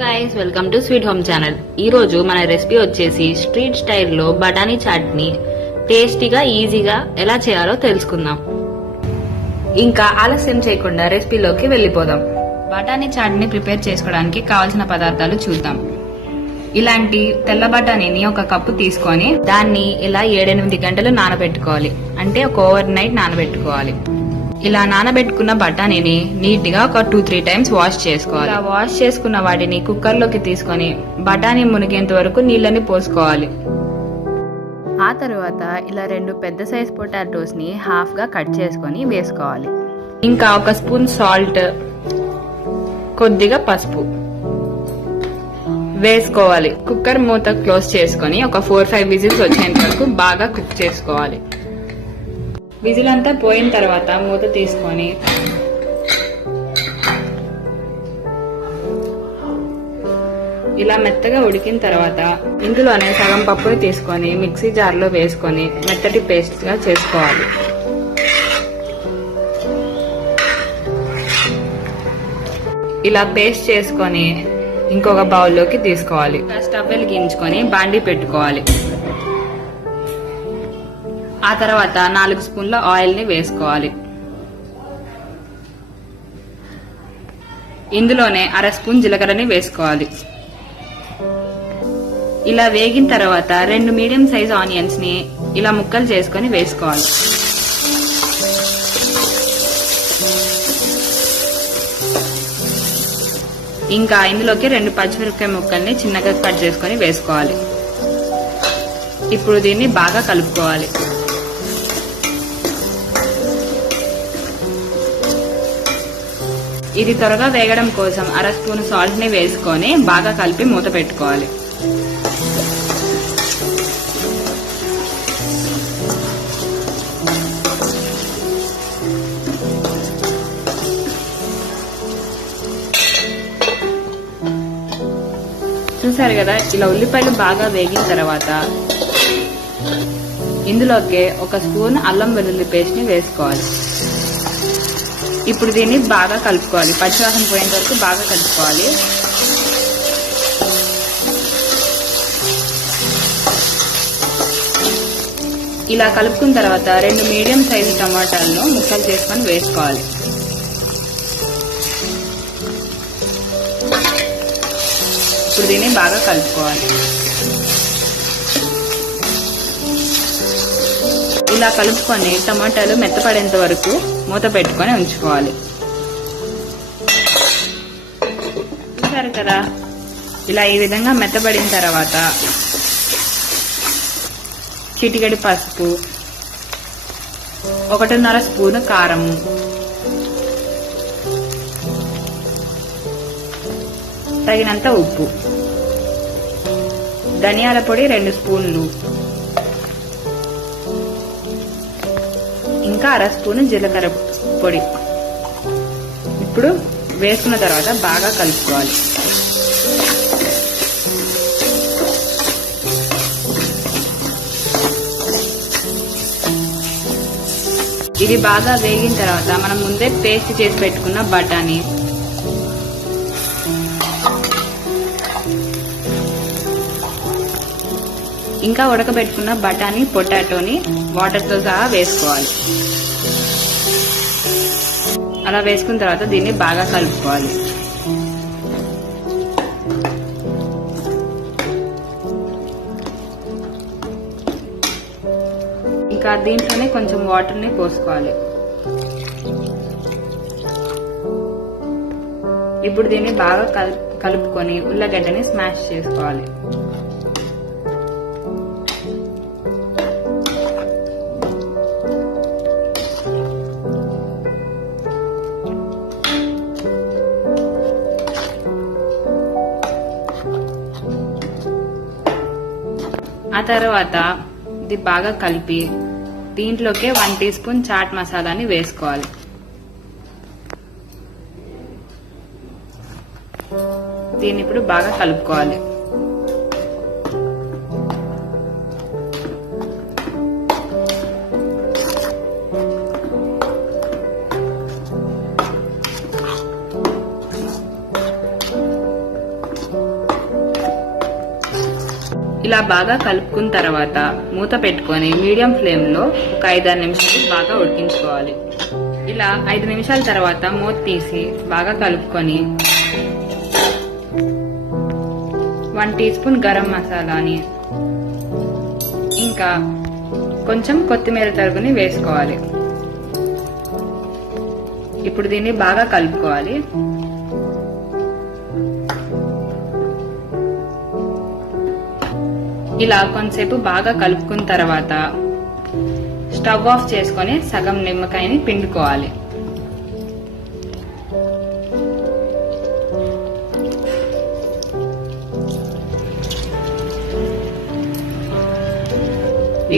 Guys, welcome to sweet home channel. ఈ రోజు మన రెసిపీ వచ్చేసి స్ట్రీట్ స్టైల్లో బఠానీ చాట్ని టేస్టీగా ఈజీగా ఎలా చేయాలో తెలుసుకుందాం. ఇంకా ఆలస్యం చేయకుండా రెసిపీలోకి వెళ్ళిపోదాం. బఠానీ చాట్ని ప్రిపేర్ చేసుకోవడానికి కావాల్సిన పదార్థాలు చూద్దాం. ఇలాంటి తెల్ల బఠానీని ఒక కప్పు తీసుకొని దాన్ని ఇలా 7-8 గంటలు నానబెట్టుకోవాలి. అంటే ఒక ఓవర్ నైట్ నానబెట్టుకోవాలి. ఇలా నానబెట్టుకున్న బఠానీని నీట్ గా ఒక 2-3 టైమ్స్ వాష్ చేసుకోవాలి. ఇలా వాష్ చేసుకున్న వాటిని కుక్కర్ లోకి తీసుకొని బఠానీ మునిగేంత వరకు నీళ్ళని పోసుకోవాలి. ఆ తర్వాత ఇలా 2 పెద్ద సైజ్ పొటాటోస్ ని హాఫ్ గా కట్ చేసుకొని వేసుకోవాలి. ఇంకా ఒక స్పూన్ సాల్ట్, కొద్దిగా పసుపు వేసుకోవాలి. కుక్కర్ మూత క్లోజ్ చేసుకొని ఒక 4-5 విజిల్స్ వచ్చేంత వరకు బాగా కుక్ చేసుకోవాలి. విజిల్ అంతా పోయిన తర్వాత మూత తీసుకొని ఇలా మెత్తగా ఉడికిన తర్వాత ఇందులోనే సగం పప్పుని తీసుకొని మిక్సీ జార్లో వేసుకొని మెత్తటి పేస్ట్ గా చేసుకోవాలి. ఇలా పేస్ట్ చేసుకొని ఇంకొక బౌల్లోకి తీసుకోవాలి. స్టవ్ వెలిగించుకొని బాండీ పెట్టుకోవాలి. ఆ తర్వాత 4 స్పూన్ల ఆయిల్ ని వేసుకోవాలి. ఇందులోనే 1/2 స్పూన్ జీలకర్రని వేసుకోవాలి. ఇలా వేగిన తర్వాత 2 మీడియం సైజ్ ఆనియన్స్ ని ఇలా ముక్కలు చేసుకొని వేసుకోవాలి. ఇంకా ఇందులోకి 2 పచ్చిమిరపకాయ ముక్కల్ని చిన్నగా కట్ చేసుకొని వేసుకోవాలి. ఇప్పుడు దీన్ని బాగా కలుపుకోవాలి. ఇది త్వరగా వేగడం కోసం 1/2 స్పూన్ సాల్ట్ ని వేసుకొని బాగా కలిపి మూత పెట్టుకోవాలి. చూసారు కదా, ఇలా ఉల్లిపాయలు బాగా వేగిన తర్వాత ఇందులోకి 1 స్పూన్ అల్లం వెల్లుల్లి పేస్ట్ ని వేసుకోవాలి. ఇప్పుడు దీన్ని బాగా కలుపుకోవాలి. పచ్చివాసన పోయేంత వరకు బాగా కలుపుకోవాలి. ఇలా కలుపుకున్న తర్వాత 2 మీడియం సైజు టమాటాలను ముక్కలు చేసుకొని వేసుకోవాలి. ఇప్పుడు దీన్ని బాగా కలుపుకోవాలి. ఇలా కలుపుకొని టమాటాలు మెత్తపడేంత వరకు మూత పెట్టుకొని ఉంచుకోవాలి. చూసారు కదా, ఇలా ఈ విధంగా మెత్తపడిన తర్వాత చిటికెడు పసుపు, 1.5 స్పూన్ కారం, తగినంత ఉప్పు, ధనియాల పొడి 2 స్పూన్లు, ఇంకా 1/2 స్పూన్ జీలకర్ర పొడి ఇప్పుడు వేసుకున్న తర్వాత బాగా కలుపుకోవాలి. ఇది బాగా వేగిన తర్వాత మనం ముందే పేస్ట్ చేసి పెట్టుకున్న బఠానీ, ఇంకా ఉడకబెట్టుకున్న బఠానీ పొటాటోని వాటర్తో సహా వేసుకోవాలి. అలా వేసుకున్న తర్వాత దీన్ని బాగా కలుపుకోవాలి. ఇంకా దీంట్లోనే కొంచెం వాటర్ని పోసుకోవాలి. ఇప్పుడు దీన్ని బాగా కలుపుకొని ఉల్లగడ్డని స్మాష్ చేసుకోవాలి. ఆ తర్వాత ఇది బాగా కలిపి దీంట్లోకే 1 టీ స్పూన్ చాట్ మసాలాని వేసుకోవాలి. దీన్ని ఇప్పుడు బాగా కలుపుకోవాలి. ఇలా బాగా కలుపుకున్న తర్వాత మూత పెట్టుకొని మీడియం ఫ్లేమ్ లో ఒక 5-6 నిమిషాలు బాగా ఉడికించుకోవాలి. ఇలా 5 నిమిషాల తర్వాత మూత తీసి బాగా కలుపుకొని 1 టీ స్పూన్ గరం మసాలాని ఇంకా కొంచెం కొత్తిమీర తరుగుని వేసుకోవాలి. ఇప్పుడు దీన్ని బాగా కలుపుకోవాలి. ఇలా కొంతసేపు బాగా కలుపుకున్న తర్వాత స్టవ్ ఆఫ్ చేసుకొని సగం నిమ్మకాయని పిండుకోవాలి.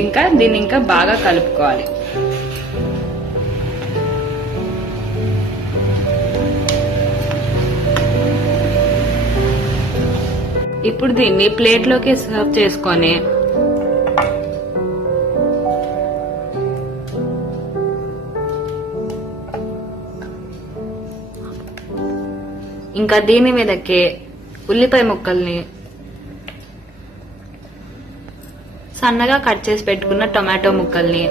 ఇంకా దీన్ని ఇంకా బాగా కలుపుకోవాలి. ఇప్పుడు దీన్ని ప్లేట్లోకి సర్వ్ చేసుకొని ఇంకా దీని మీదకి ఉల్లిపాయ ముక్కల్ని సన్నగా కట్ చేసి పెట్టుకున్న టొమాటో ముక్కల్ని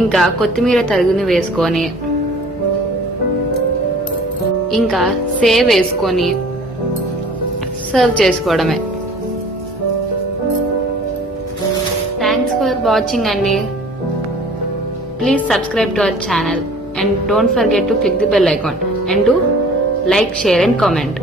ఇంకా కొత్తిమీర తరుగుని వేసుకొని ఇంకా సేవ్ వేసుకొని సర్వ్ చేసుకోవడమే. థ్యాంక్స్ ఫర్ వాచింగ్ అండి. Please subscribe to our channel and don't forget to click the bell icon and do like, share and comment.